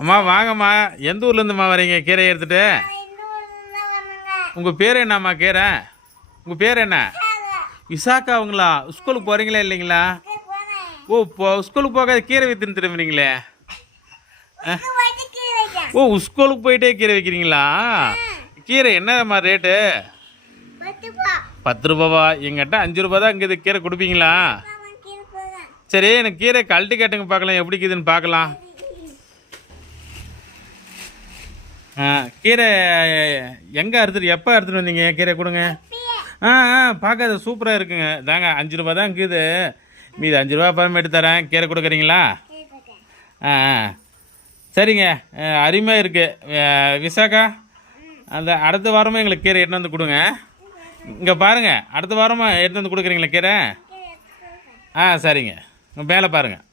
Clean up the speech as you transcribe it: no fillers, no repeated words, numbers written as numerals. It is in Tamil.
அம்மா வாங்கம்மா. எந்த ஊர்லேருந்தும்மா வரீங்க கீரையை எடுத்துகிட்டு? உங்கள் பேர் என்னம்மா கீரை? உங்கள் பேர் என்ன? விசாக்காவுங்களா? ஸ்கூலுக்கு போகிறீங்களா இல்லைங்களா? ஓ ஸ்கூலுக்கு போகாத கீரை விற்றுன்னு திரும்புறீங்களே. ஓ ஸ்கூலுக்கு போயிட்டே கீரை விற்கிறீங்களா? கீரை என்னம்மா ரேட்டு? 10 ரூபாவா? எங்கிட்ட 5 ரூபா தான் இங்கே கீரை கொடுப்பீங்களா? சரி எனக்கு கீரை கழட்டி கேட்டுங்க பார்க்கலாம், எப்படி இருக்குதுன்னு பார்க்கலாம். கீரை எங்கே அறுத்துட்டு எப்போ அறுத்துட்டு வந்தீங்க? கீரை கொடுங்க. பார்க்காத சூப்பராக இருக்குங்க. தாங்க 5 ரூபா தான் இருக்குது, மீது 5 ரூபா அப்புறம் எடுத்து தரேன். கீரை கொடுக்குறீங்களா? சரிங்க, அருமையாக இருக்குது. விசாக்கா, அந்த அடுத்த வாரமாக எங்களுக்கு கீரை எடுத்து வந்து கொடுங்க. இங்கே பாருங்கள், அடுத்த வாரமாக எடுத்து வந்து கொடுக்குறீங்களா கீரை? சரிங்க, மேலே பாருங்கள்.